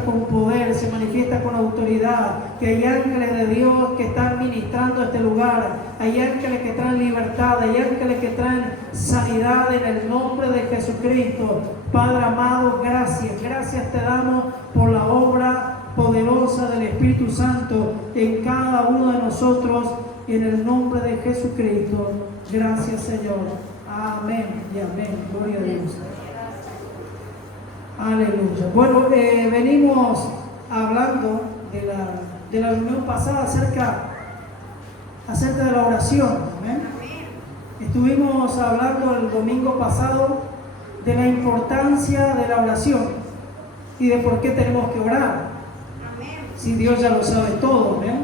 manifiesta con poder, se manifiesta con autoridad, que hay ángeles de Dios que están ministrando este lugar, hay ángeles que traen libertad, hay ángeles que traen sanidad en el nombre de Jesucristo. Padre amado, gracias te damos por la obra poderosa del Espíritu Santo en cada uno de nosotros, en el nombre de Jesucristo. Gracias, Señor. Amén y amén. Gloria a Dios. Aleluya. Bueno, venimos hablando de la reunión pasada acerca de la oración. ¿Amén? Estuvimos hablando el domingo pasado de la importancia de la oración y de por qué tenemos que orar. Si Dios ya lo sabe todo, ¿eh?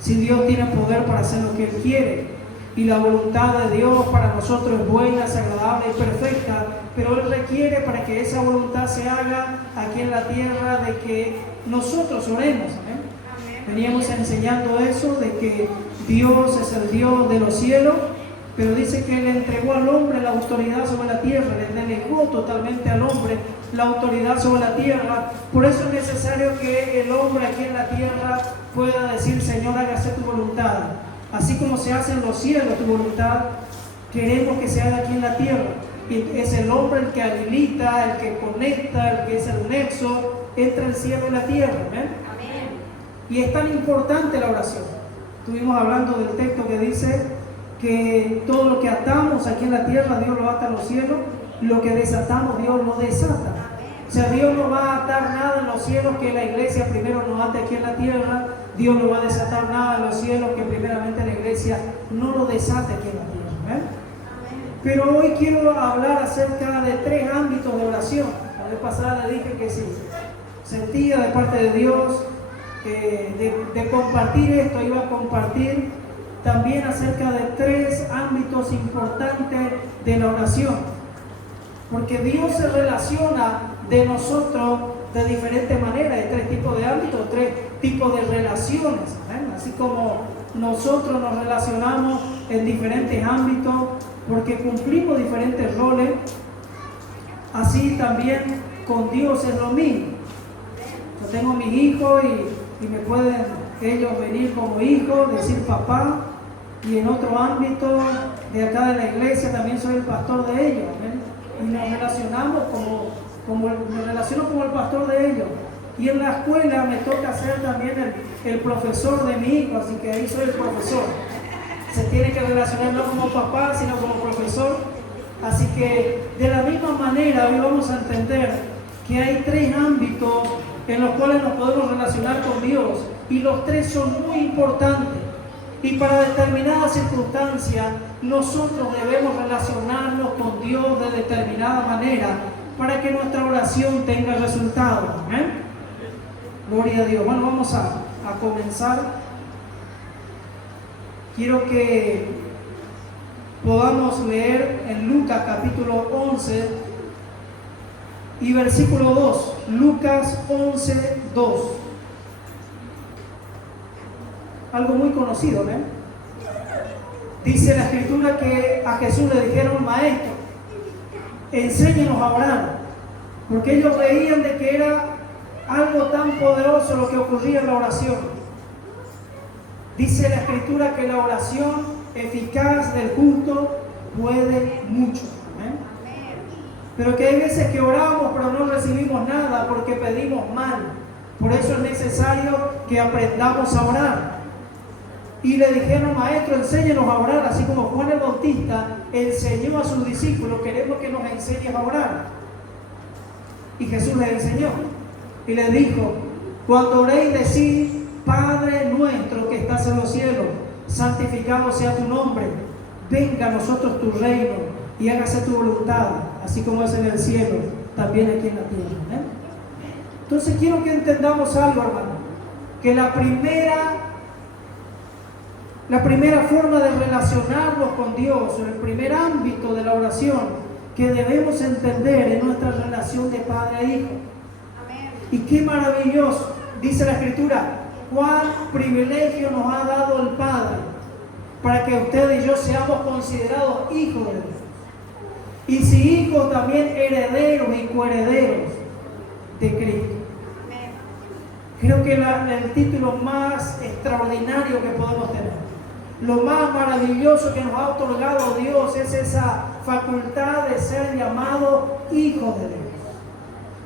Si Dios tiene poder para hacer lo que Él quiere, y la voluntad de Dios para nosotros es buena, es agradable y perfecta, pero Él requiere, para que esa voluntad se haga aquí en la tierra, de que nosotros oremos. ¿eh? Veníamos enseñando eso, de que Dios es el Dios de los cielos, pero dice que Él entregó al hombre la autoridad sobre la tierra, le delegó totalmente al hombre la autoridad sobre la tierra. Por eso es necesario que el hombre aquí en la tierra pueda decir: Señor, hágase tu voluntad. Así como se hace en los cielos tu voluntad, queremos que se haga aquí en la tierra. Y es el hombre el que habilita, el que conecta, el que es el nexo entre el cielo y la tierra. ¿eh? Amén. Y es tan importante la oración. Estuvimos hablando del texto que dice que todo lo que atamos aquí en la tierra, Dios lo ata en los cielos. Lo que desatamos, Dios lo desata. O sea, Dios no va a atar nada en los cielos que la iglesia primero nos ate aquí en la tierra. Dios no va a desatar nada en los cielos que primeramente la iglesia no lo desate aquí en la tierra. ¿eh? Pero hoy quiero hablar acerca de 3 ámbitos de oración. La vez pasada le dije que si sentía de parte de Dios de compartir esto, iba a compartir también acerca de 3 ámbitos importantes de la oración. Porque Dios se relaciona de nosotros de diferentes maneras. Hay 3 tipos de ámbitos, 3 tipos de relaciones. ¿eh? Así como nosotros nos relacionamos en diferentes ámbitos porque cumplimos diferentes roles, así también con Dios es lo mismo. Yo tengo mis hijos y me pueden ellos venir como hijos, decir papá, y en otro ámbito de acá de la iglesia también soy el pastor de ellos. ¿eh? Y nos relacionamos me relaciono como el pastor de ellos. Y en la escuela me toca ser también el profesor de mi hijo, así que ahí soy el profesor. Se tiene que relacionar no como papá, sino como profesor. Así que de la misma manera hoy vamos a entender que hay 3 ámbitos en los cuales nos podemos relacionar con Dios, y los 3 son muy importantes. Y para determinadas circunstancias nosotros debemos relacionarnos con Dios de determinada manera para que nuestra oración tenga resultados. ¿eh? Gloria a Dios. Bueno, vamos a comenzar. Quiero que podamos leer en Lucas capítulo 11 y versículo 2. Lucas 11, 2. Algo muy conocido, ¿eh? Dice la escritura que a Jesús le dijeron: Maestro, enséñanos a orar, porque ellos veían de que era algo tan poderoso lo que ocurría en la oración. Dice la escritura que la oración eficaz del justo puede mucho. ¿eh? Pero que hay veces que oramos pero no recibimos nada porque pedimos mal. Por eso es necesario que aprendamos a orar. Y le dijeron: Maestro, enséñanos a orar, así como Juan el Bautista enseñó a sus discípulos: queremos que nos enseñes a orar. Y Jesús les enseñó y les dijo: cuando oréis, decid: Padre nuestro que estás en los cielos, santificado sea tu nombre, venga a nosotros tu reino y hágase tu voluntad, así como es en el cielo, también aquí en la tierra. ¿eh? Entonces quiero que entendamos algo, hermano, que la primera forma de relacionarnos con Dios, el primer ámbito de la oración que debemos entender es nuestra relación de padre a hijo. Amén. Y qué maravilloso, dice la escritura, cuán privilegio nos ha dado el Padre para que usted y yo seamos considerados hijos de Dios. Y si hijos, también herederos y coherederos de Cristo. Creo que el título más extraordinario que podemos tener, lo más maravilloso que nos ha otorgado Dios es esa facultad de ser llamados hijos de Dios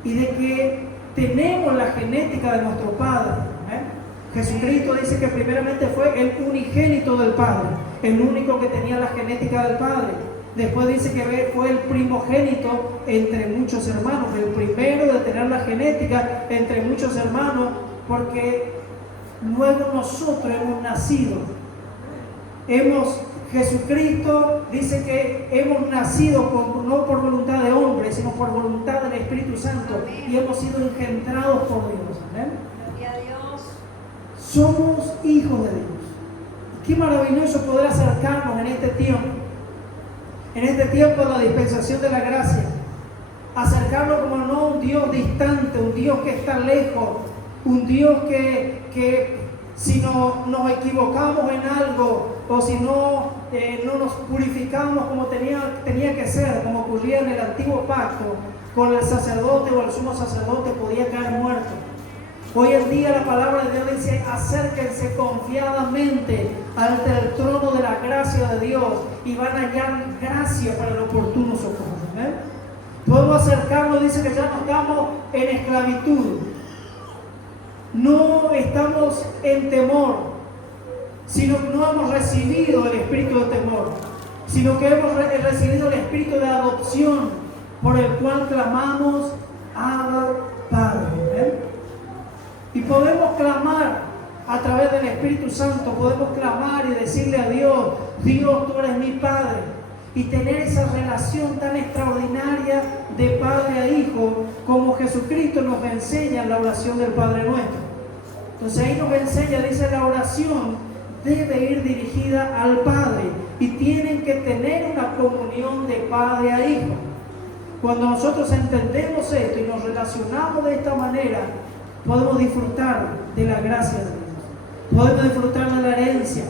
y de que tenemos la genética de nuestro Padre. Jesucristo dice que primeramente fue el unigénito del Padre, el único que tenía la genética del Padre. Después dice que fue el primogénito entre muchos hermanos, el primero de tener la genética entre muchos hermanos, porque luego nosotros hemos nacido. Jesucristo dice que hemos nacido no por voluntad de hombre, sino por voluntad del Espíritu Santo. Amén. Y hemos sido engendrados por Dios. Amén. Gloria a Dios. Somos hijos de Dios. Qué maravilloso poder acercarnos en este tiempo de la dispensación de la gracia. Acercarnos como no un Dios distante, un Dios que está lejos, un Dios que si nos equivocamos en algo o si no nos purificamos como tenía que ser, como ocurría en el antiguo pacto, con el sacerdote o el sumo sacerdote podía caer muerto. Hoy en día la palabra de Dios dice: acérquense confiadamente ante el trono de la gracia de Dios y van a hallar gracia para el oportuno socorro. ¿Eh? Podemos acercarnos, dice que ya no estamos en esclavitud, no estamos en temor, sino que no hemos recibido el espíritu de temor, sino que hemos recibido el espíritu de adopción, por el cual clamamos: Abba, Padre. ¿Eh? Y podemos clamar a través del Espíritu Santo, podemos clamar y decirle a Dios: Dios, tú eres mi Padre, y tener esa relación tan extraordinaria de Padre a Hijo, como Jesucristo nos enseña en la oración del Padre Nuestro. Entonces ahí nos enseña, dice: la oración debe ir dirigida al Padre y tienen que tener una comunión de Padre a Hijo. Cuando nosotros entendemos esto y nos relacionamos de esta manera, podemos disfrutar de la gracia de Dios, podemos disfrutar de la herencia,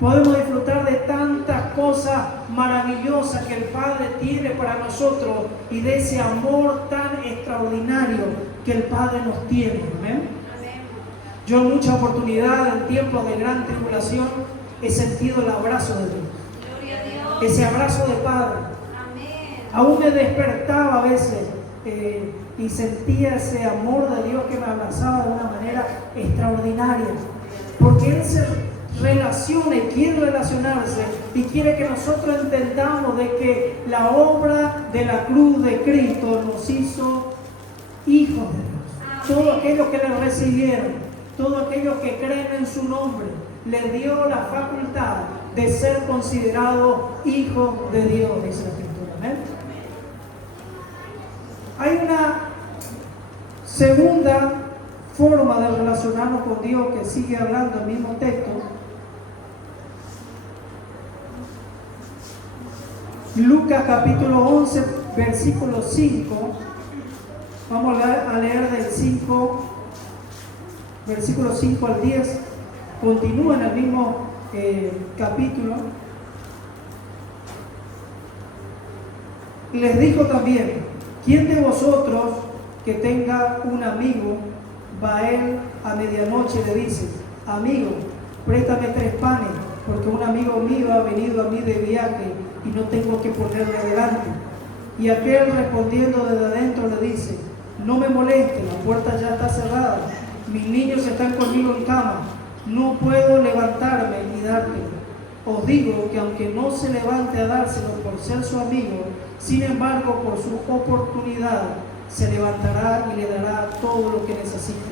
podemos disfrutar de tantas cosas maravillosas que el Padre tiene para nosotros y de ese amor tan extraordinario que el Padre nos tiene. ¿Amén? Yo en muchas oportunidades, en tiempos de gran tribulación, he sentido el abrazo de Dios, ese abrazo de Padre. Aún me despertaba a veces y sentía ese amor de Dios que me abrazaba de una manera extraordinaria, porque Él se relaciona y quiere relacionarse y quiere que nosotros entendamos de que la obra de la cruz de Cristo nos hizo hijos de Dios. Todos aquellos que le recibieron, todos aquellos que creen en su nombre, le dio la facultad de ser considerados hijos de Dios, dice la Escritura. ¿Eh? Hay una segunda forma de relacionarnos con Dios que sigue hablando el mismo texto. Lucas capítulo 11, versículo 5. Vamos a leer del 5, versículo 5 al 10. Continúa en el mismo capítulo. Les dijo también: ¿quién de vosotros que tenga un amigo, va a él a medianoche y le dice: amigo, préstame 3 panes, porque un amigo mío ha venido a mí de viaje y no tengo que ponerle delante? Y aquel respondiendo desde adentro le dice: no me moleste, la puerta ya está cerrada, mis niños están conmigo en cama, no puedo levantarme y dártelo. Os digo que aunque no se levante a dárselo por ser su amigo, sin embargo por su oportunidad se levantará y le dará todo lo que necesite.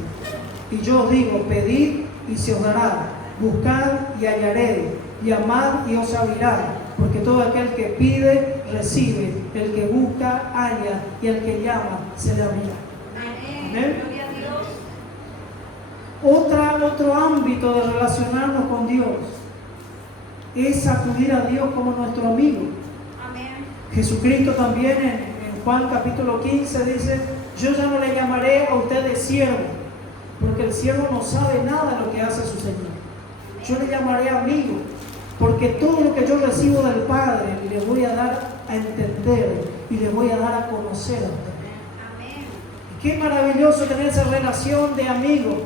Y yo os digo: pedid y se os dará, buscad y hallaréis, llamad y os abrirá, porque todo aquel que pide recibe, el que busca halla, y el que llama se le abrirá. Amén. Otro ámbito de relacionarnos con Dios es acudir a Dios como nuestro amigo. Amén. Jesucristo también en Juan capítulo 15 dice: yo ya no le llamaré a ustedes siervo, porque el siervo no sabe nada de lo que hace su Señor. Yo le llamaré amigo, porque todo lo que yo recibo del Padre le voy a dar a entender y le voy a dar a conocer a ustedes. Amén. Qué maravilloso tener esa relación de amigo.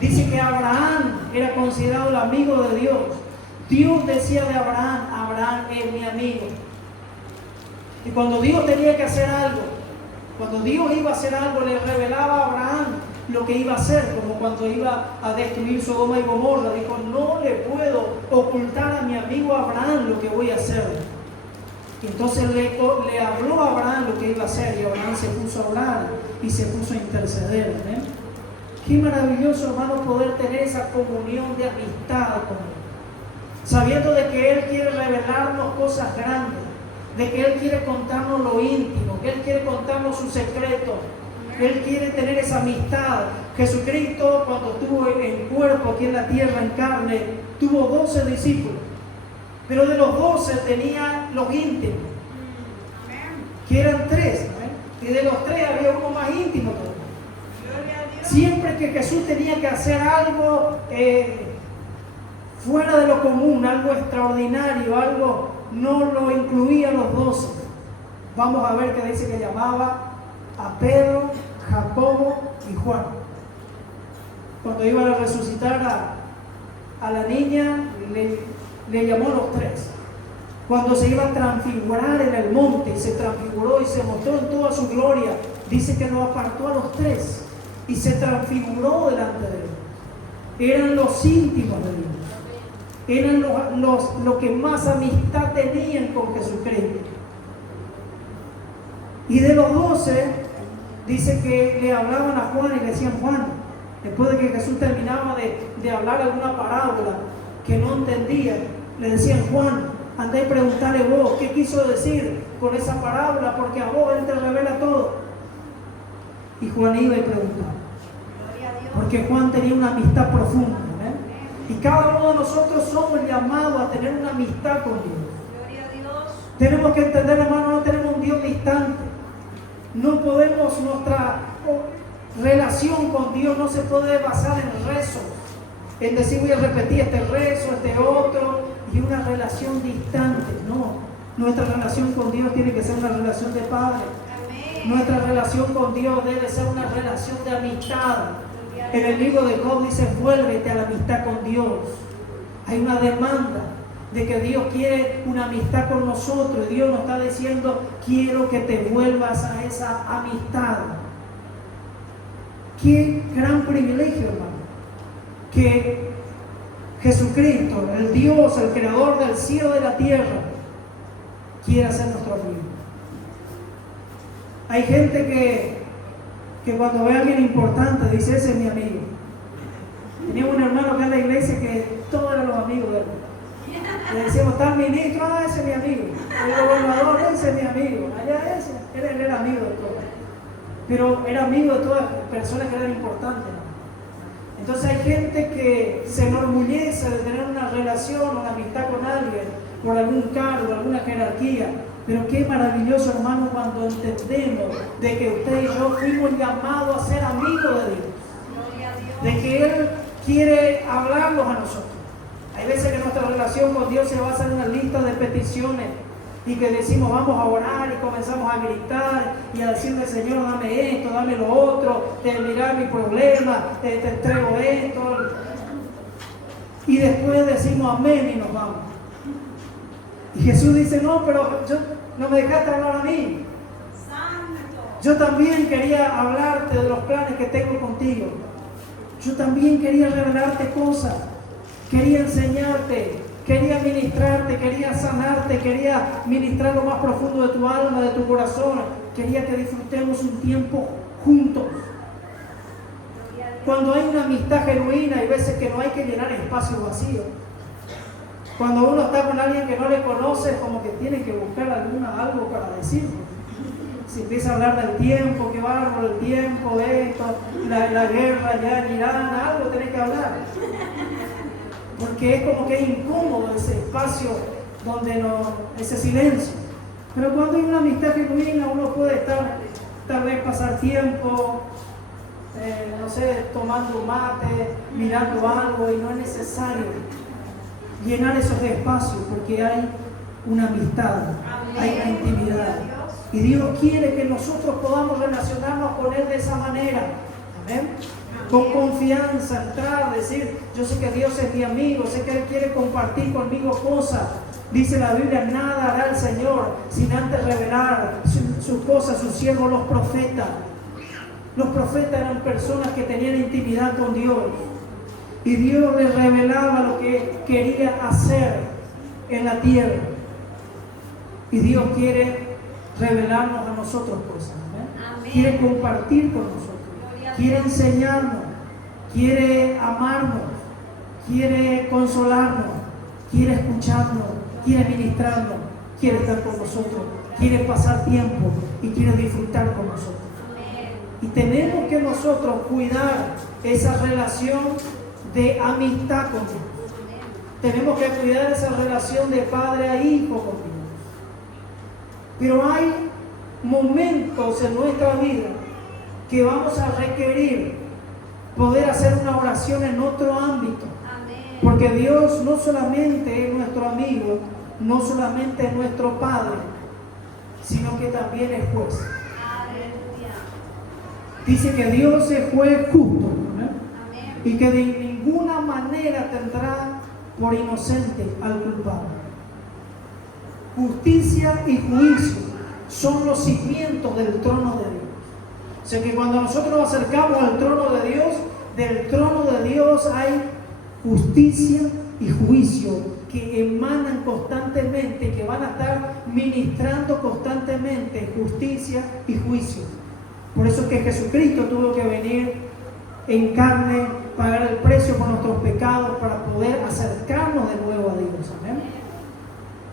Dice que Abraham era considerado el amigo de Dios. Dios decía de Abraham, Abraham es mi amigo. Y cuando Dios tenía que hacer algo, cuando Dios iba a hacer algo, le revelaba a Abraham lo que iba a hacer, como cuando iba a destruir Sodoma y Gomorra. Dijo, no le puedo ocultar a mi amigo Abraham lo que voy a hacer. Entonces le habló a Abraham lo que iba a hacer, y Abraham se puso a hablar y se puso a interceder. ¿Eh? Qué maravilloso, hermano, poder tener esa comunión de amistad con Él, sabiendo de que Él quiere revelarnos cosas grandes, de que Él quiere contarnos lo íntimo, que Él quiere contarnos sus secretos. Él quiere tener esa amistad. Jesucristo, cuando estuvo en cuerpo aquí en la tierra, en carne, tuvo 12 discípulos. Pero de los 12 tenía los íntimos, que eran 3. Y de los 3 había uno más íntimo todavía. Siempre que Jesús tenía que hacer algo fuera de lo común, algo extraordinario, algo, no lo incluía a los 12. Vamos a ver que dice que llamaba a Pedro, Jacobo y Juan. Cuando iban a resucitar a la niña, le llamó a los 3. Cuando se iba a transfigurar en el monte, y se transfiguró y se mostró en toda su gloria, dice que lo apartó a los 3 y se transfiguró delante de él. Eran los íntimos de Dios. Eran los que más amistad tenían con Jesucristo. Y de los 12, dice que le hablaban a Juan y le decían, Juan, después de que Jesús terminaba de hablar alguna parábola que no entendía, le decían, Juan, andá y preguntarle vos qué quiso decir con esa parábola, porque a vos Él te revela todo. Y Juan iba y preguntaba, porque Juan tenía una amistad profunda, ¿eh? Y cada uno de nosotros somos llamados a tener una amistad con Dios. Tenemos que entender, hermano, no tenemos un Dios distante. No podemos, nuestra relación con Dios no se puede basar en rezos, en decir voy a repetir este rezo, este otro, y una relación distante. No, nuestra relación con Dios tiene que ser una relación de Padre. Amén. Nuestra relación con Dios debe ser una relación de amistad. El libro de Job dice, vuélvete a la amistad con Dios. Hay una demanda de que Dios quiere una amistad con nosotros, y Dios nos está diciendo, quiero que te vuelvas a esa amistad. Qué gran privilegio, hermano, que Jesucristo, el Dios, el creador del cielo y de la tierra, quiera ser nuestro amigo. Hay gente que cuando ve a alguien importante dice, ese es mi amigo. Tenía un hermano acá en la iglesia que todos eran los amigos de él. Le decíamos, tal ministro, ese es mi amigo. El gobernador, ese es mi amigo. Allá ese, él era amigo de todos. Pero era amigo de todas las personas que eran importantes. Entonces hay gente que se enorgullece de tener una relación, una amistad con alguien, por algún cargo, alguna jerarquía. Pero qué maravilloso, hermano, cuando entendemos de que usted y yo fuimos llamados a ser amigos de Dios. De que Él quiere hablarnos a nosotros. Hay veces que nuestra relación con Dios se basa en una lista de peticiones y que decimos vamos a orar y comenzamos a gritar y a decirle, Señor, dame esto, dame lo otro, mirar mi problema, te entrego esto. Y después decimos amén y nos vamos. Y Jesús dice, no, pero no me dejaste hablar a mí. Yo también quería hablarte de los planes que tengo contigo. Yo también quería revelarte cosas. Quería enseñarte, quería ministrarte, quería sanarte, quería ministrar lo más profundo de tu alma, de tu corazón. Quería que disfrutemos un tiempo juntos. Cuando hay una amistad genuina, hay veces que no hay que llenar espacios vacíos. Cuando uno está con alguien que no le conoce, es como que tiene que buscar algo para decir. Si empieza a hablar del tiempo, qué bárbaro el tiempo, esto, la guerra allá en Irán, algo tiene que hablar. Porque es como que es incómodo ese espacio donde ese silencio. Pero cuando hay una amistad genuina, uno puede estar, tal vez pasar tiempo, no sé, tomando mate, mirando algo, y no es necesario llenar esos espacios porque hay una amistad, hay una intimidad. Y Dios quiere que nosotros podamos relacionarnos con Él de esa manera. ¿Amén? con confianza, entrar, decir, yo sé que Dios es mi amigo, sé que Él quiere compartir conmigo cosas. Dice la Biblia, nada hará el Señor sin antes revelar sus cosas, sus siervos, los profetas. Los profetas eran personas que tenían intimidad con Dios. Y Dios les revelaba lo que quería hacer en la tierra. Y Dios quiere revelarnos a nosotros cosas. ¿Amén? Quiere compartir con nosotros. Quiere enseñarnos. Quiere amarnos. Quiere consolarnos. Quiere escucharnos. Quiere ministrarnos. Quiere estar con nosotros. Quiere pasar tiempo y quiere disfrutar con nosotros. Y tenemos que nosotros cuidar esa relación de amistad con Dios. Tenemos que cuidar esa relación de padre a hijo con Dios. Pero hay momentos en nuestra vida que vamos a requerir poder hacer una oración en otro ámbito. Porque Dios no solamente es nuestro amigo, no solamente es nuestro padre, sino que también es juez. Dice que Dios es juez justo, ¿no? Y que de ninguna manera tendrá por inocente al culpable. Justicia y juicio son los cimientos del trono de Dios. O sea que cuando nosotros nos acercamos al trono de Dios, del trono de Dios hay justicia y juicio que emanan constantemente, que van a estar ministrando constantemente justicia y juicio. Por eso es que Jesucristo tuvo que venir en carne, pagar el precio por nuestros pecados para poder acercarnos de nuevo a Dios. ¿Amén?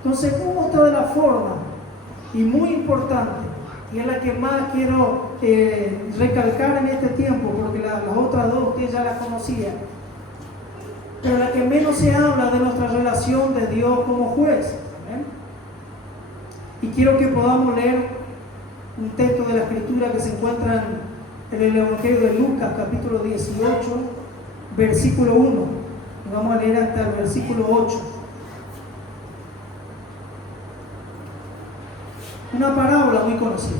Entonces, otra de las formas, y muy importante, y es la que más quiero recalcar en este tiempo, porque las otras dos ustedes ya las conocían, pero la que menos se habla de nuestra relación de Dios como juez. ¿Amén? Y quiero que podamos leer un texto de la Escritura que se encuentra en el Evangelio de Lucas, capítulo 18, versículo 1. Y vamos a leer hasta el versículo 8. Una parábola muy conocida.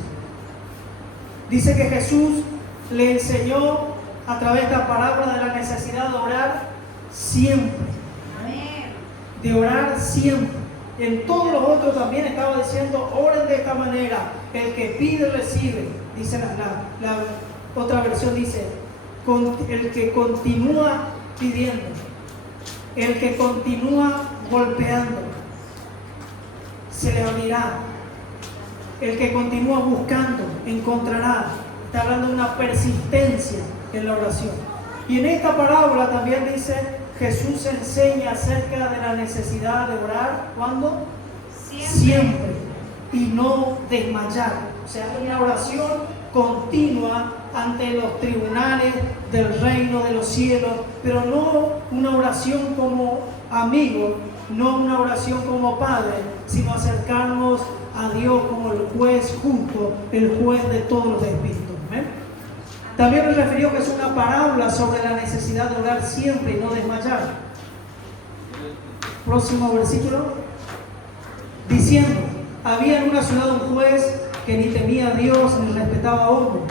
Dice que Jesús le enseñó a través de la parábola de la necesidad de orar siempre. De orar siempre. En todos los otros también estaba diciendo, oren de esta manera, el que pide recibe. Dice la otra versión, dice, el que continúa pidiendo, el que continúa golpeando, se le abrirá. El que continúa buscando, encontrará. Está hablando de una persistencia en la oración. Y en esta parábola también dice, Jesús enseña acerca de la necesidad de orar. ¿Cuándo? Siempre. Y no desmayar. O sea, una oración continua ante los tribunales del reino de los cielos, pero no una oración como amigo, no una oración como padre, sino acercarnos a Dios como el juez justo, el juez de todos los espíritus. ¿Ven? También nos refirió que es una parábola sobre la necesidad de orar siempre y no desmayar. Próximo versículo. Diciendo, había en una ciudad un juez que ni temía a Dios ni respetaba a hombre.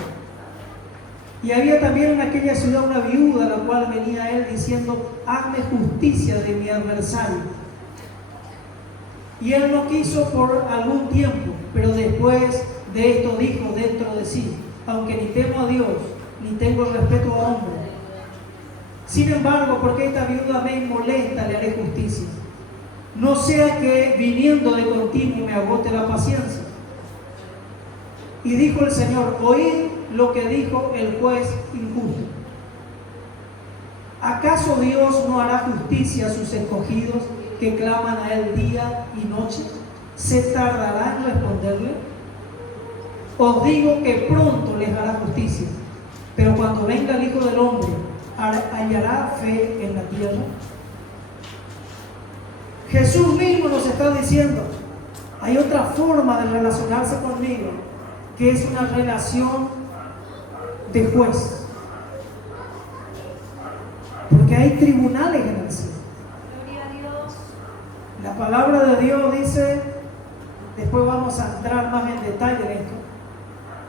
Y había también en aquella ciudad una viuda, la cual venía a él diciendo, hazme justicia de mi adversario. Y él no quiso por algún tiempo, pero después de esto dijo dentro de sí, aunque ni temo a Dios, ni tengo respeto a hombre. Sin embargo, porque esta viuda me molesta, le haré justicia. No sea que viniendo de continuo me agote la paciencia. Y dijo el Señor, oíd lo que dijo el juez injusto. ¿Acaso Dios no hará justicia a sus escogidos que claman a él día y noche? ¿Se tardará en responderle? Os digo que pronto les hará justicia. Pero cuando venga el Hijo del Hombre, ¿hallará fe en la tierra? Jesús mismo nos está diciendo, hay otra forma de relacionarse conmigo, que es una relación de juez. Porque hay tribunales en el cielo. Gloria a Dios. La palabra de Dios dice, después vamos a entrar más en detalle en esto,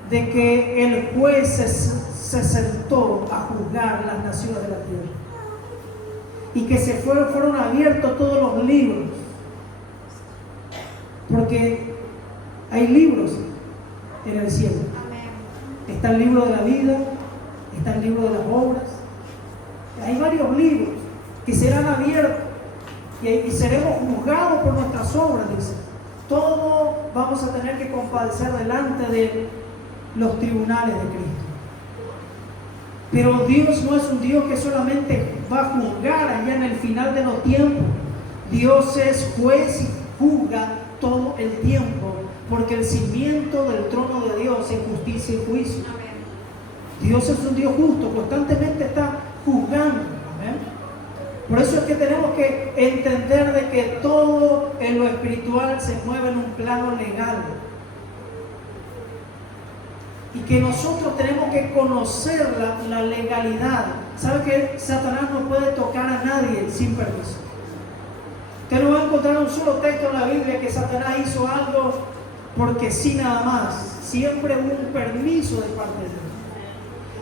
de que el juez se sentó a juzgar las naciones de la tierra. Y que fueron abiertos todos los libros. Porque hay libros en el cielo. Está el libro de la vida, está el libro de las obras. Hay varios libros que serán abiertos y seremos juzgados por nuestras obras, dice. Todos vamos a tener que compadecer delante de los tribunales de Cristo. Pero Dios no es un Dios que solamente va a juzgar allá en el final de los tiempos. Dios es juez y juzga todo el tiempo, porque el cimiento del trono de Dios es justicia y juicio. Amén. Dios es un Dios justo, constantemente está juzgando. Amén. Por eso es que tenemos que entender de que todo en lo espiritual se mueve en un plano legal. Y que nosotros tenemos que conocer la legalidad. ¿Sabe que Satanás no puede tocar a nadie sin permiso? Usted no va a encontrar un solo texto en la Biblia que Satanás hizo algo porque sí nada más. Siempre hubo un permiso de parte de Dios.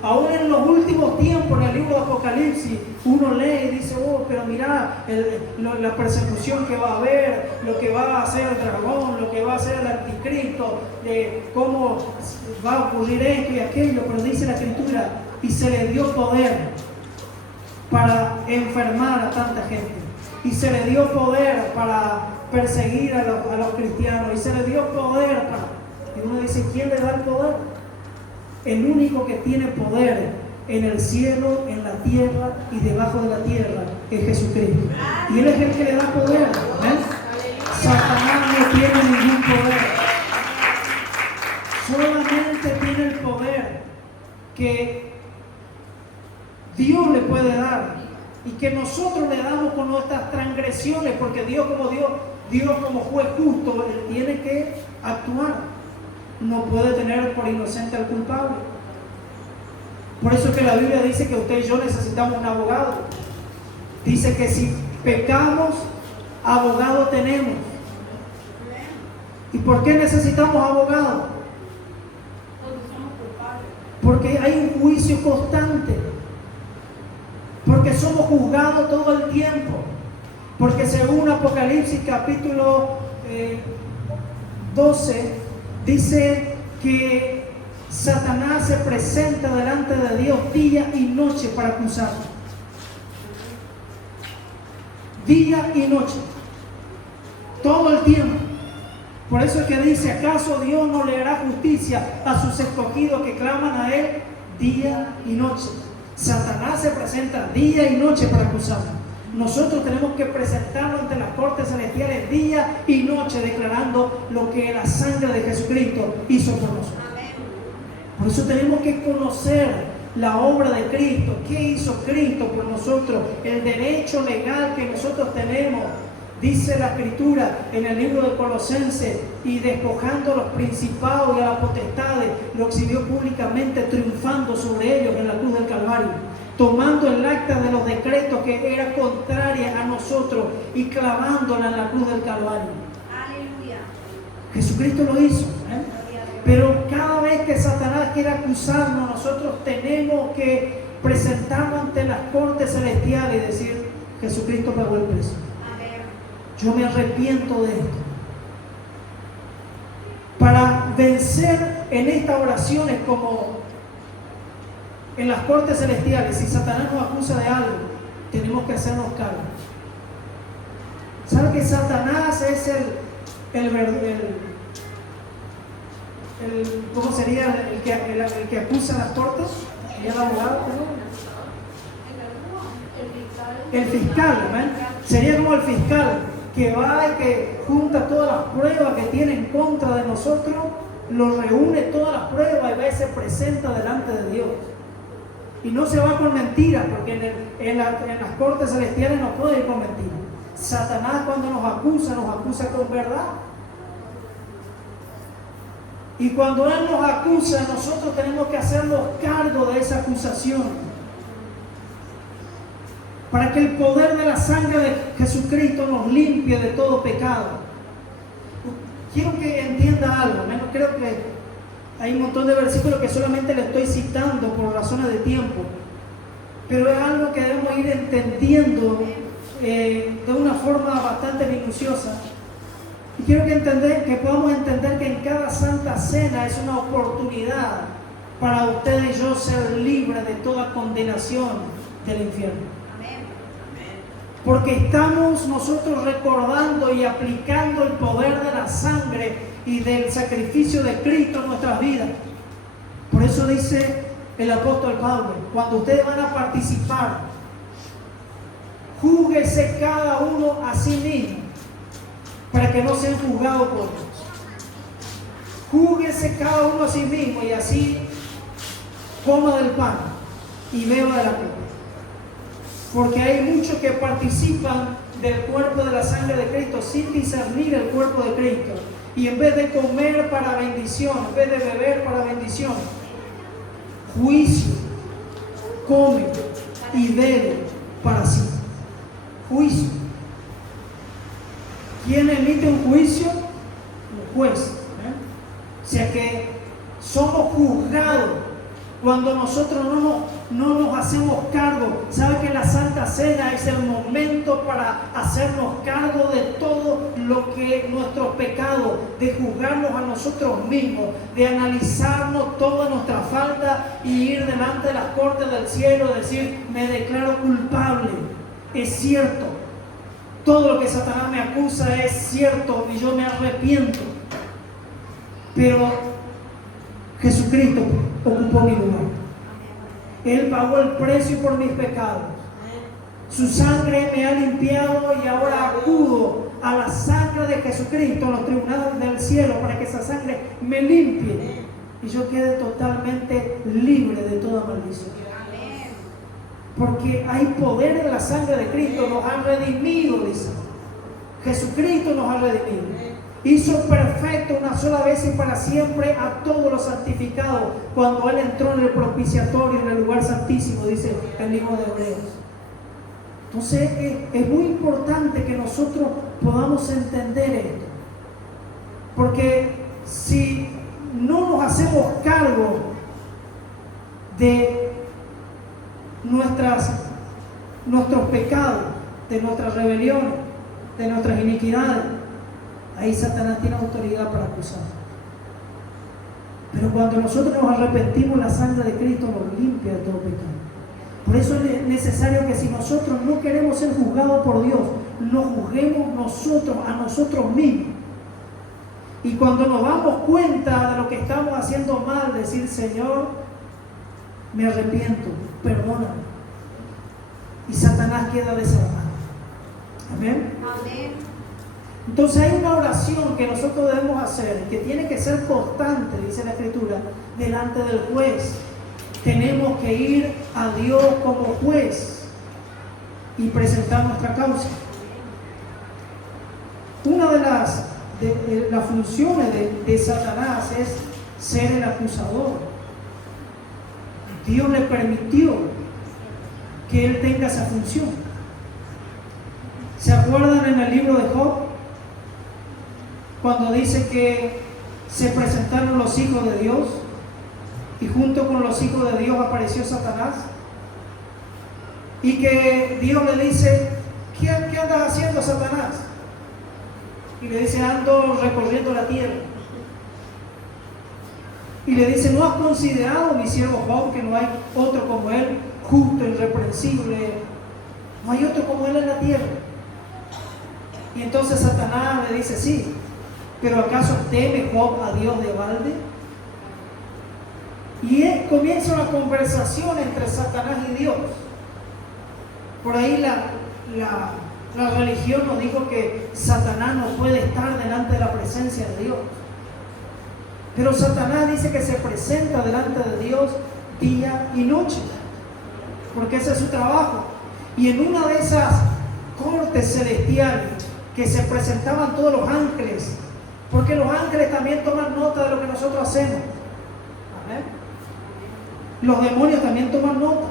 Aún en los últimos tiempos, en el libro de Apocalipsis, uno lee y dice, oh, pero mira la persecución que va a haber, lo que va a hacer el dragón, lo que va a hacer el anticristo, cómo va a ocurrir esto y aquello. Pero dice la Escritura, y se le dio poder para enfermar a tanta gente. Y se le dio poder para perseguir a los cristianos. Y se le dio poder para... Y uno dice, ¿quién le da el poder? El único que tiene poder en el cielo, en la tierra y debajo de la tierra es Jesucristo. Y Él es el que le da poder. ¿Ven? Satanás no tiene ningún poder. Solamente tiene el poder que Dios le puede dar y que nosotros le damos con nuestras transgresiones, porque Dios como juez justo, Él tiene que actuar. No puede tener por inocente al culpable. Por eso es que la Biblia dice que usted y yo necesitamos un abogado. Dice que si pecamos, abogado tenemos. ¿Y por qué necesitamos abogado? Porque hay un juicio constante. Porque somos juzgados todo el tiempo. Porque según Apocalipsis capítulo 12, dice que Satanás se presenta delante de Dios día y noche para acusarlo. Día y noche. Todo el tiempo. Por eso es que dice, ¿acaso Dios no le hará justicia a sus escogidos que claman a Él día y noche? Satanás se presenta día y noche para acusarlo. Nosotros tenemos que presentarnos ante las cortes celestiales día y noche declarando lo que la sangre de Jesucristo hizo por nosotros. Por eso tenemos que conocer la obra de Cristo. ¿Qué hizo Cristo por nosotros? El derecho legal que nosotros tenemos. Dice la Escritura en el libro de Colosenses, y despojando a los principados y a las potestades, lo exhibió públicamente, triunfando sobre ellos en la cruz del Calvario, tomando el acta de los decretos que era contraria a nosotros y clavándola en la cruz del Calvario. Aleluya. Jesucristo lo hizo, ¿eh? Pero cada vez que Satanás quiere acusarnos, nosotros tenemos que presentarnos ante las cortes celestiales y decir, Jesucristo pagó el precio. Yo me arrepiento de esto. Para vencer en estas oraciones, como en las cortes celestiales, si Satanás nos acusa de algo, tenemos que hacernos cargo. ¿Sabe que Satanás es ¿cómo sería el que acusa en las cortes? ¿El abogado? El fiscal, ¿ven? Sería como el fiscal que va y que junta todas las pruebas que tiene en contra de nosotros, lo reúne todas las pruebas y va y se presenta delante de Dios. Y no se va con mentiras, porque en las cortes celestiales no puede ir con mentiras. Satanás, cuando nos acusa con verdad. Y cuando Él nos acusa, nosotros tenemos que hacernos cargo de esa acusación, para que el poder de la sangre de Jesucristo nos limpie de todo pecado. Quiero que entienda algo, creo que Hay un montón de versículos que solamente le estoy citando por razones de tiempo, pero es algo que debemos ir entendiendo de una forma bastante minuciosa. Y quiero que podamos entender que en cada Santa Cena es una oportunidad para usted y yo ser libres de toda condenación del infierno. Porque estamos nosotros recordando y aplicando el poder de la sangre y del sacrificio de Cristo en nuestras vidas. Por eso dice el apóstol Pablo, cuando ustedes van a participar, júguese cada uno a sí mismo, para que no sean juzgados por Dios. Júguese cada uno a sí mismo y así coma del pan y beba de la copa. Porque hay muchos que participan del cuerpo de la sangre de Cristo sin discernir el cuerpo de Cristo. Y en vez de comer para bendición, en vez de beber para bendición, juicio, come y bebe para sí. Juicio. ¿Quién emite un juicio? Un juez. O sea que somos juzgados cuando nosotros no nos hacemos cargo. ¿Sabe que la Santa Cena es el momento para hacernos cargo de todo lo que nuestros pecados, de juzgarnos a nosotros mismos, de analizarnos toda nuestra falta y ir delante de las cortes del cielo y decir, me declaro culpable? Es cierto, todo lo que Satanás me acusa es cierto y yo me arrepiento, pero Jesucristo ocupó mi lugar. Él pagó el precio por mis pecados. Su sangre me ha limpiado y ahora acudo a la sangre de Jesucristo, a los tribunales del cielo, para que esa sangre me limpie y yo quede totalmente libre de toda maldición. Porque hay poder en la sangre de Cristo, nos ha redimido, dice. Jesucristo nos ha redimido. Hizo perfecto una sola vez y para siempre a todos los santificados cuando Él entró en el propiciatorio, en el lugar santísimo, dice el libro de Hebreos. Entonces es muy importante que nosotros podamos entender esto. Porque si no nos hacemos cargo de nuestros pecados, de nuestras rebeliones, de nuestras iniquidades, ahí Satanás tiene autoridad para acusar. Pero cuando nosotros nos arrepentimos, la sangre de Cristo nos limpia de todo pecado. Por eso es necesario que si nosotros no queremos ser juzgados por Dios, nos juzguemos nosotros a nosotros mismos. Y cuando nos damos cuenta de lo que estamos haciendo mal, decir, Señor, me arrepiento, perdóname. Y Satanás queda desarmado. Amén. Amén. Entonces hay una oración que nosotros debemos hacer, que tiene que ser constante, dice la Escritura, delante del juez. Tenemos que ir a Dios como juez y presentar nuestra causa. Una de las funciones de Satanás es ser el acusador. Dios le permitió que él tenga esa función. ¿Se acuerdan en el libro de Job? Cuando dice que se presentaron los hijos de Dios y junto con los hijos de Dios apareció Satanás y que Dios le dice, ¿qué andas haciendo, Satanás? Y le dice, ando recorriendo la tierra. Y le dice, ¿no has considerado, mi siervo Job, que no hay otro como él, justo, irreprensible? No hay otro como él en la tierra. Y entonces Satanás le dice, sí, pero ¿acaso teme Job a Dios de balde? Y comienza una conversación entre Satanás y Dios. Por ahí la religión nos dijo que Satanás no puede estar delante de la presencia de Dios. Pero Satanás dice que se presenta delante de Dios día y noche, porque ese es su trabajo. Y en una de esas cortes celestiales que se presentaban todos los ángeles, porque los ángeles también toman nota de lo que nosotros hacemos. ¿Amén? Los demonios también toman nota.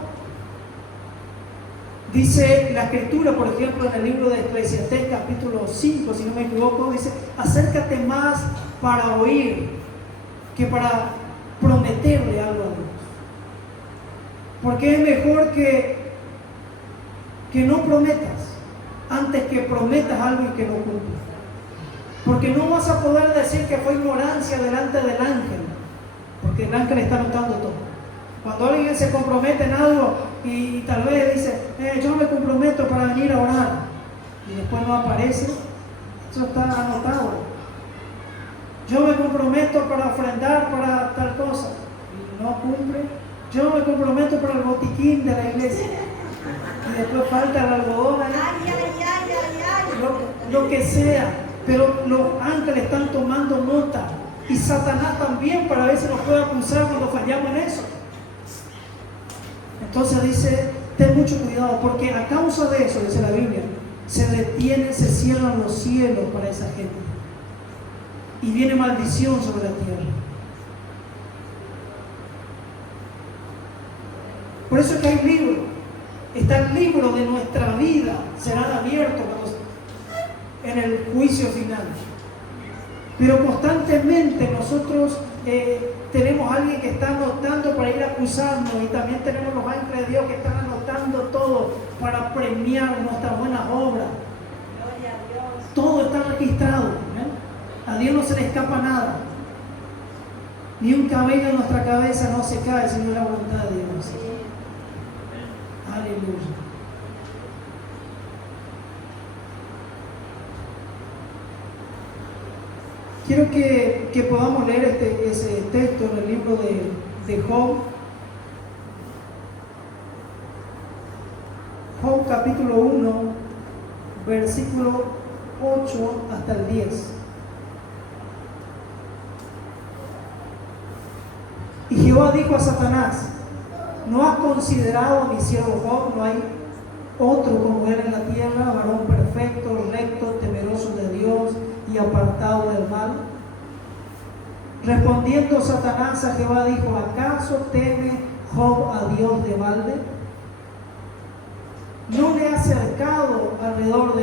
Dice la Escritura, por ejemplo, en el libro de Eclesiastés, capítulo 5, si no me equivoco, dice, acércate más para oír que para prometerle algo a Dios. Porque es mejor que no prometas antes que prometas algo y que no cumplas. Porque no vas a poder decir que fue ignorancia delante del ángel, porque el ángel está notando todo. Cuando alguien se compromete en algo y tal vez dice, yo me comprometo para venir a orar, y después no aparece, eso está anotado. Yo me comprometo para ofrendar para tal cosa, y no cumple. Yo me comprometo para el botiquín de la iglesia, y después falta el algodón ahí. Lo que sea, pero los ángeles están tomando nota, y Satanás también, para ver si nos puede acusar cuando fallamos en eso. Entonces dice, ten mucho cuidado, porque a causa de eso, dice la Biblia, se detienen, se cierran los cielos para esa gente, y viene maldición sobre la tierra. Por eso es que hay libros. Está el libro de nuestra vida, serán abiertos en el juicio final. Pero constantemente nosotros tenemos a alguien que está anotando para ir a acusarnos, y también tenemos los ángeles de Dios que están anotando todo para premiar nuestras buenas obras. Todo está registrado, ¿eh? A Dios no se le escapa nada. Ni un cabello en nuestra cabeza no se cae sino la voluntad de Dios. Aleluya. Quiero que podamos leer ese texto en el libro de Job. Job capítulo 1, versículo 8 hasta el 10. Y Jehová dijo a Satanás, ¿no has considerado a mi siervo Job? No hay otro como él en la tierra, varón perfecto, recto, temeroso de Dios y apartado del mal. Respondiendo Satanás a Jehová dijo, ¿acaso teme Job a Dios de balde? ¿No le ha acercado alrededor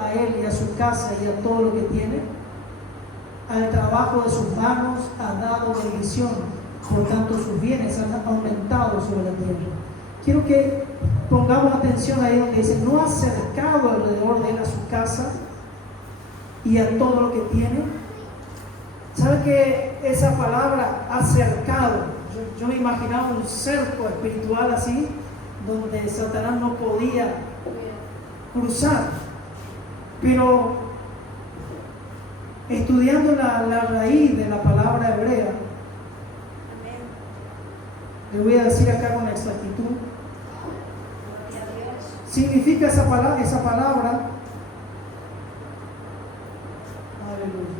a él y a su casa y a todo lo que tiene? Al trabajo de sus manos ha dado bendición, por tanto sus bienes han aumentado sobre la tierra. Quiero que pongamos atención ahí donde dice, no ha acercado alrededor de él a su casa y a todo lo que tiene. ¿Sabe que esa palabra acercado? Yo me imaginaba un cerco espiritual así, donde Satanás no podía cruzar. Pero estudiando la raíz de la palabra hebrea, le voy a decir acá con exactitud, significa esa palabra, aleluya.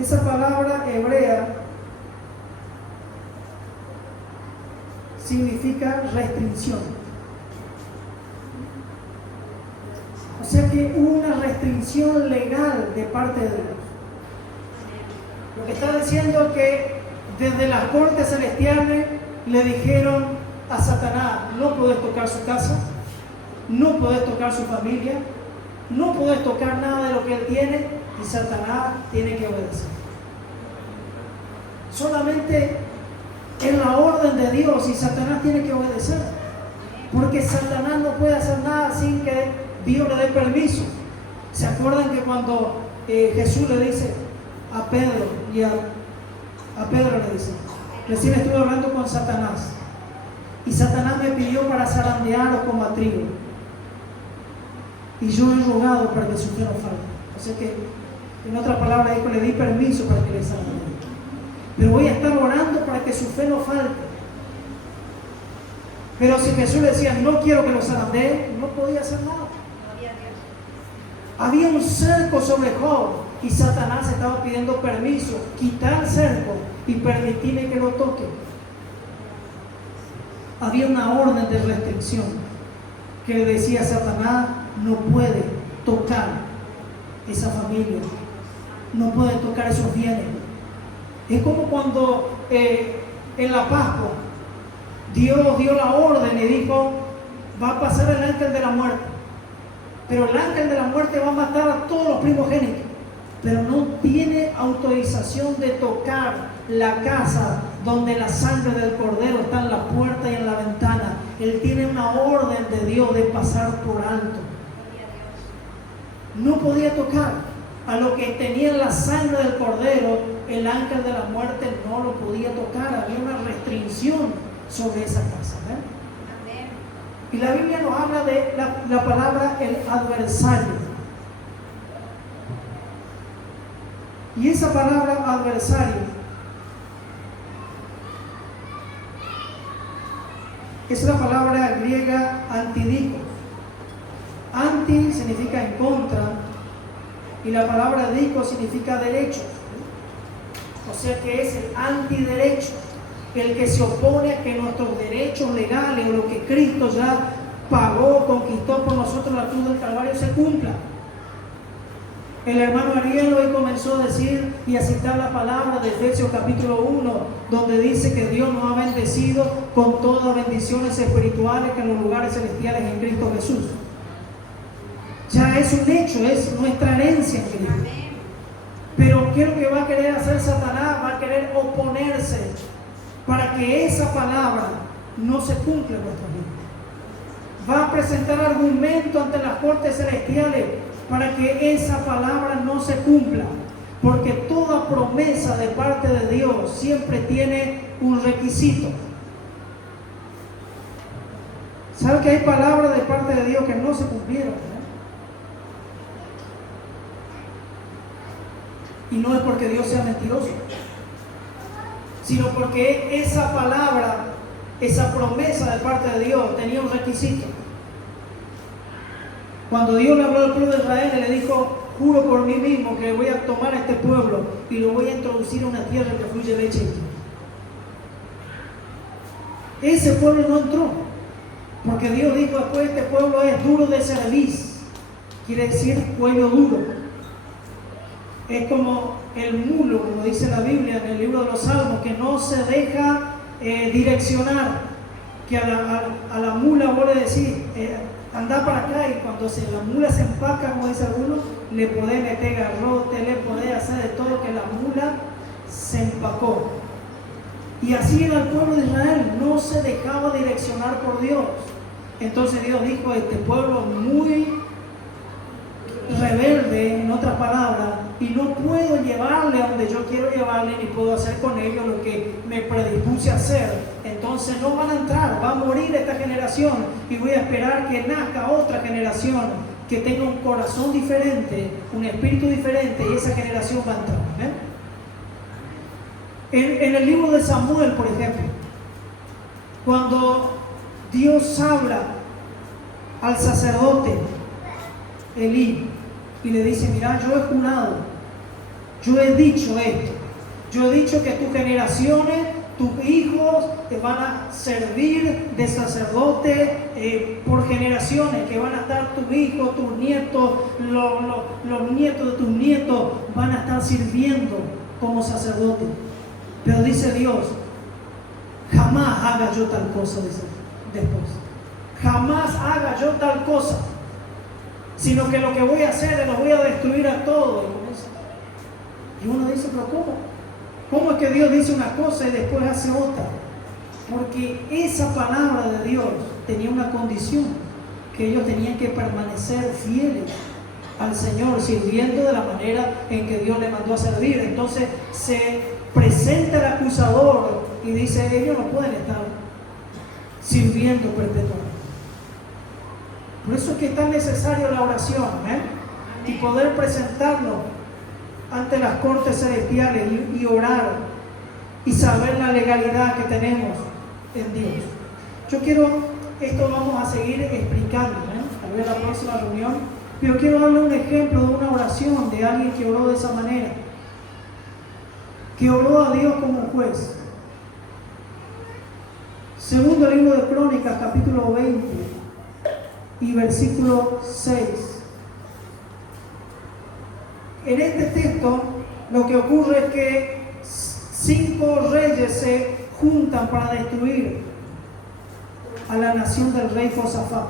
Esa palabra hebrea significa restricción. O sea que hubo una restricción legal de parte de Dios. Lo que está diciendo es que desde las cortes celestiales le dijeron a Satanás, no podés tocar su casa, no podés tocar su familia, no podés tocar nada de lo que él tiene, y Satanás tiene que obedecer. Solamente en la orden de Dios, y Satanás tiene que obedecer, porque Satanás no puede hacer nada sin que Dios le dé permiso. ¿Se acuerdan que cuando Jesús le dice a Pedro y a Pedro le dice, recién estuve hablando con Satanás y Satanás me pidió para zarandearos como a trigo y yo he rogado para que su fe no falte? O sea que, en otras palabras, dijo, le di permiso para que le zarandee, pero voy a estar orando para que su fe no falte. Pero si Jesús le decía, no quiero que lo zarandee, no podía hacer nada. Había un cerco sobre Job y Satanás estaba pidiendo permiso, quitar el cerco y permitirle que lo toque. Había una orden de restricción que le decía a Satanás, no puede tocar esa familia, no puede tocar esos bienes. Es como cuando en la Pascua Dios dio la orden y dijo, va a pasar el ángel de la muerte. Pero el ángel de la muerte va a matar a todos los primogénitos, pero no tiene autorización de tocar la casa donde la sangre del cordero está en la puerta y en la ventana. Él tiene una orden de Dios de pasar por alto. No podía tocar a lo que tenía la sangre del cordero. El ángel de la muerte no lo podía tocar. Había una restricción sobre esa casa, ¿eh? Y la Biblia nos habla de la palabra el adversario. Y esa palabra adversario es la palabra griega antidicos. Anti significa en contra y la palabra dico significa derecho. O sea que es el antiderecho, el que se opone a que nuestros derechos legales o lo que Cristo ya pagó, conquistó por nosotros en la cruz del Calvario se cumpla. El hermano Ariel hoy comenzó a decir y a citar la palabra de Efesios capítulo 1, donde dice que Dios nos ha bendecido con todas bendiciones espirituales que en los lugares celestiales en Cristo Jesús. Ya es un hecho, es nuestra herencia en Cristo. Pero ¿qué es lo que va a querer hacer Satanás? Va a querer oponerse para que esa palabra no se cumpla en nuestra vida. Va a presentar argumentos ante las cortes celestiales para que esa palabra no se cumpla. Porque toda promesa de parte de Dios siempre tiene un requisito. ¿Sabe que hay palabras de parte de Dios que no se cumplieron? Y no es porque Dios sea mentiroso, sino porque esa palabra, esa promesa de parte de Dios tenía un requisito. Cuando Dios le habló al pueblo de Israel, le dijo: juro por mí mismo que voy a tomar a este pueblo y lo voy a introducir a una tierra que fluye leche y miel. Ese pueblo no entró, porque Dios dijo: después este pueblo es duro de cerviz, quiere decir cuello duro. Es como el mulo, como dice la Biblia en el libro de los Salmos, que no se deja direccionar, que a la mula vos le decís anda para acá, y cuando la mula se empaca, como dice alguno, le podés meter garrote, le podés hacer de todo, que la mula se empacó. Y así era el pueblo de Israel, no se dejaba direccionar por Dios. Entonces Dios dijo: este pueblo muy rebelde, en otras palabras, y no puedo llevarle a donde yo quiero llevarle, ni puedo hacer con ellos lo que me predispuse a hacer. Entonces no van a entrar, va a morir esta generación, y voy a esperar que nazca otra generación que tenga un corazón diferente, un espíritu diferente, y esa generación va a entrar. En el libro de Samuel, por ejemplo, cuando Dios habla al sacerdote Elí y le dice: mira, yo he jurado, yo he dicho esto, yo he dicho que tus generaciones, tus hijos te van a servir de sacerdote por generaciones, que van a estar tus hijos, tus nietos, los nietos de tus nietos van a estar sirviendo como sacerdote. Pero dice Dios: jamás haga yo tal cosa, dice después, jamás haga yo tal cosa, sino que lo que voy a hacer es los voy a destruir a todos. Y uno dice: pero ¿cómo? ¿Cómo es que Dios dice una cosa y después hace otra? Porque esa palabra de Dios tenía una condición, que ellos tenían que permanecer fieles al Señor, sirviendo de la manera en que Dios le mandó a servir. Entonces se presenta el acusador y dice: ellos no pueden estar sirviendo perpetuamente. Por eso es que es tan necesario la oración, y poder presentarlo ante las cortes celestiales y orar y saber la legalidad que tenemos en Dios. Yo quiero, esto vamos a seguir explicando, tal vez la próxima reunión, pero quiero darle un ejemplo de una oración de alguien que oró de esa manera, que oró a Dios como juez. Segundo libro de Crónicas, capítulo 20 y versículo 6. En este texto lo que ocurre es que 5 reyes se juntan para destruir a la nación del rey Josafat.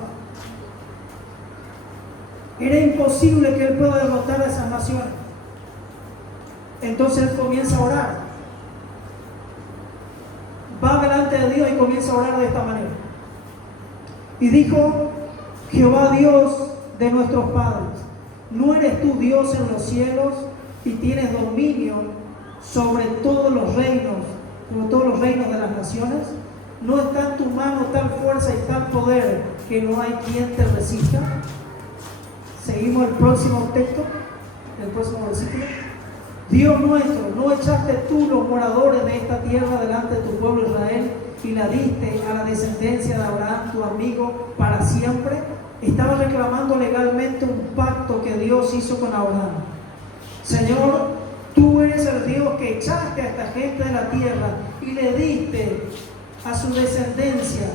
Era imposible que él pueda derrotar a esas naciones. Entonces él comienza a orar. Va delante de Dios y comienza a orar de esta manera. Y dijo: Jehová Dios de nuestros padres, ¿no eres tú Dios en los cielos y tienes dominio sobre todos los reinos de las naciones? ¿No está en tu mano tal fuerza y tal poder que no hay quien te resista? Seguimos el próximo texto, el próximo versículo. Dios nuestro, ¿no echaste tú los moradores de esta tierra delante de tu pueblo Israel y la diste a la descendencia de Abraham, tu amigo, para siempre? Estaba reclamando legalmente un pacto que Dios hizo con Abraham. Señor, tú eres el Dios que echaste a esta gente de la tierra y le diste a su descendencia,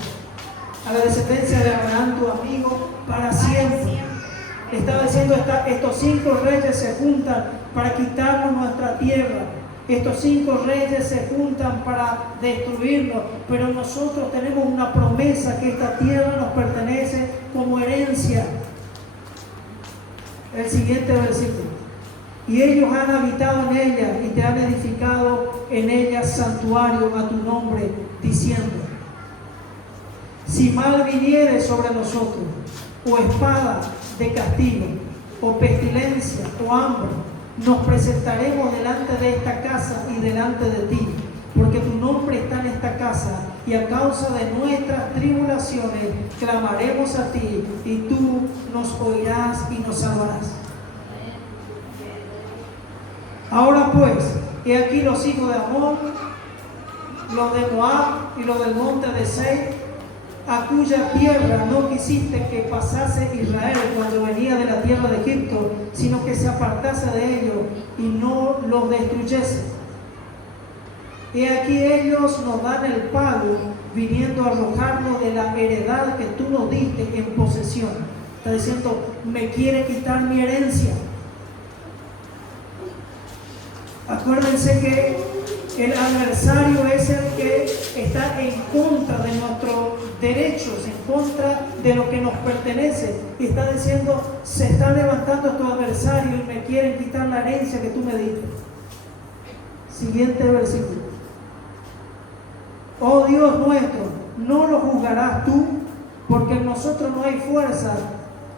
a la descendencia de Abraham, tu amigo, para siempre. Estaba diciendo, estos 5 reyes se juntan para quitarnos nuestra tierra. Estos 5 reyes se juntan para destruirnos, pero nosotros tenemos una promesa que esta tierra nos pertenece como herencia. El siguiente versículo. Y ellos han habitado en ella y te han edificado en ella santuario a tu nombre, diciendo: si mal viniere sobre nosotros, o espada de castigo, o pestilencia, o hambre, nos presentaremos delante de esta casa y delante de ti, porque tu nombre está en esta casa, y a causa de nuestras tribulaciones clamaremos a ti, y tú nos oirás y nos salvarás. Ahora pues, he aquí los hijos de Amón, los de Moab y los del monte de Seir, a cuya tierra no quisiste que pasase Israel cuando venía de la tierra de Egipto, sino que se apartase de ellos y no los destruyese. He aquí ellos nos dan el pago, viniendo a arrojarnos de la heredad que tú nos diste en posesión. Está diciendo, me quiere quitar mi herencia. Acuérdense que el adversario es el que está en contra de nuestros derechos, en contra de lo que nos pertenece. Y está diciendo, se está levantando tu adversario y me quieren quitar la herencia que tú me diste. Siguiente versículo. Oh Dios nuestro, no lo juzgarás tú, porque en nosotros no hay fuerza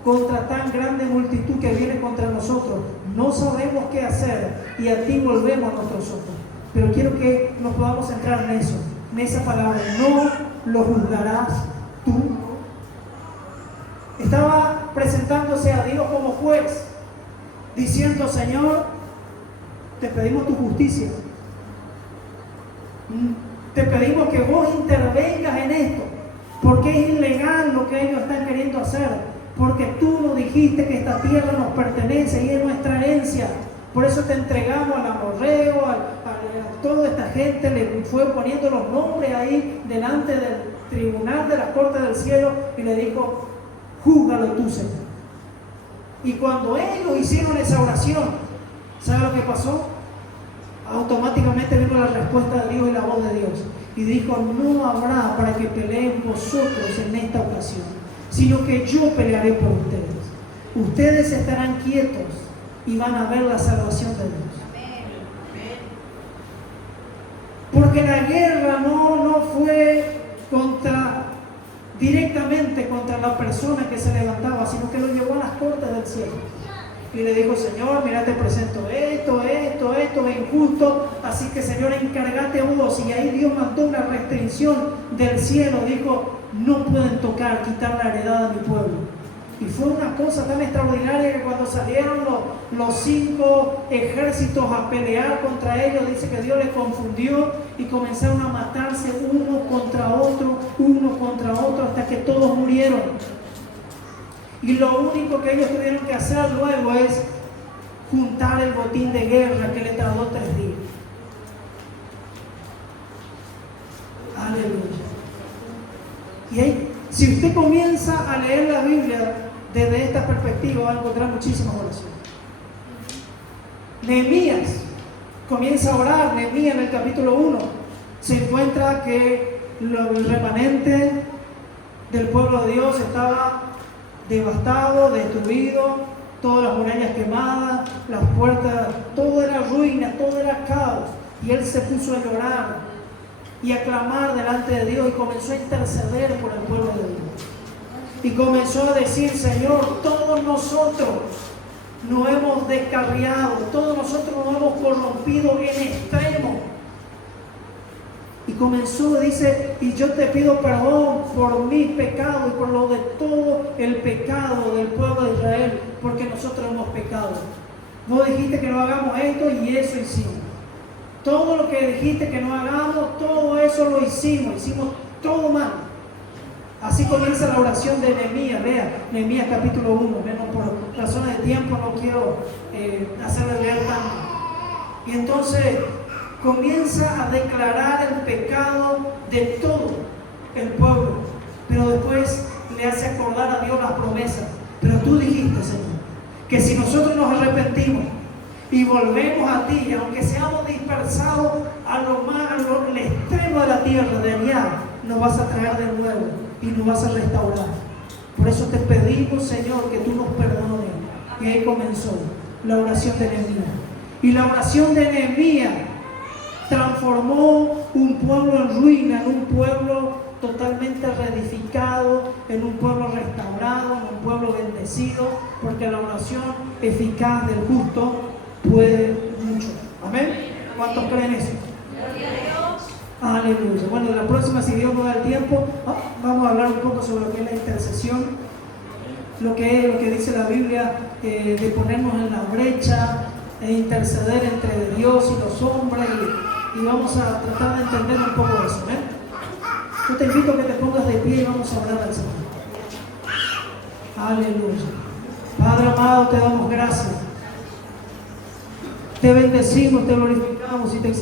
contra tan grande multitud que viene contra nosotros. No sabemos qué hacer y a ti volvemos nuestros ojos. Pero quiero que nos podamos centrar en eso, en esa palabra. No lo juzgarás tú. Estaba presentándose a Dios como juez, diciendo, Señor, te pedimos tu justicia. Te pedimos que vos intervengas en esto, porque es ilegal lo que ellos están queriendo hacer. Porque tú nos dijiste que esta tierra nos pertenece y es nuestra herencia. Por eso te entregamos al amorreo, a toda esta gente, le fue poniendo los nombres ahí delante del tribunal de la corte del cielo y le dijo, júzgalo tú, Señor. Y cuando ellos hicieron esa oración, ¿sabe lo que pasó? Automáticamente vino la respuesta de Dios y la voz de Dios. Y dijo, no habrá para que peleen vosotros en esta ocasión, sino que yo pelearé por ustedes. Ustedes estarán quietos y van a ver la salvación de Dios. Porque la guerra no fue directamente contra la persona que se levantaba, sino que lo llevó a las cortes del cielo. Y le dijo, Señor, mira, te presento esto es injusto, así que Señor, encárgate vos. Y ahí Dios mandó una restricción del cielo, dijo, no pueden tocar, quitar la heredad de mi pueblo. Y fue una cosa tan extraordinaria que cuando salieron los 5 ejércitos a pelear contra ellos, dice que Dios les confundió y comenzaron a matarse uno contra otro, hasta que todos murieron. Y lo único que ellos tuvieron que hacer luego es juntar el botín de guerra que le tardó 3 días. Aleluya. Y ahí, si usted comienza a leer la Biblia desde esta perspectiva, va a encontrar muchísimas oraciones. Nehemías comienza a orar. Nehemías en el capítulo 1 se encuentra que el remanente del pueblo de Dios estaba devastado, destruido, todas las murallas quemadas, las puertas, todo era ruina, todo era caos. Y él se puso a llorar y a clamar delante de Dios y comenzó a interceder por el pueblo de Dios. Y comenzó a decir: Señor, todos nosotros nos hemos descarriado, todos nosotros nos hemos corrompido en extremo. Y comenzó, dice: y yo te pido perdón por mis pecados y por lo de todo el pecado del pueblo de Israel, porque nosotros hemos pecado. Vos dijiste que no hagamos esto y eso hicimos. Todo lo que dijiste que no hagamos, todo eso lo hicimos todo mal. Así comienza la oración de Nehemías. Vea, Nehemías capítulo 1. Menos por razones de tiempo no quiero hacerle leer tanto. Y entonces comienza a declarar el pecado de todo el pueblo, pero después le hace acordar a Dios las promesas. Pero tú dijiste, Señor, que si nosotros nos arrepentimos y volvemos a ti, aunque seamos dispersados al extremo de la tierra, de allá, nos vas a traer de nuevo y nos vas a restaurar. Por eso te pedimos, Señor, que tú nos perdones. Y ahí comenzó la oración de Nehemías. Y la oración de Nehemías transformó un pueblo en ruina en un pueblo totalmente reedificado, en un pueblo restaurado, en un pueblo bendecido, porque la oración eficaz del justo puede mucho. Amén. ¿Cuántos creen eso? Aleluya. Bueno, la próxima, si Dios nos da el tiempo, vamos a hablar un poco sobre lo que es la intercesión, lo que dice la Biblia, de ponernos en la brecha e interceder entre Dios y los hombres, y vamos a tratar de entender un poco eso. Yo te invito a que te pongas de pie y vamos a orar al Señor. Aleluya. Padre amado, te damos gracias. Te bendecimos, te glorificamos y te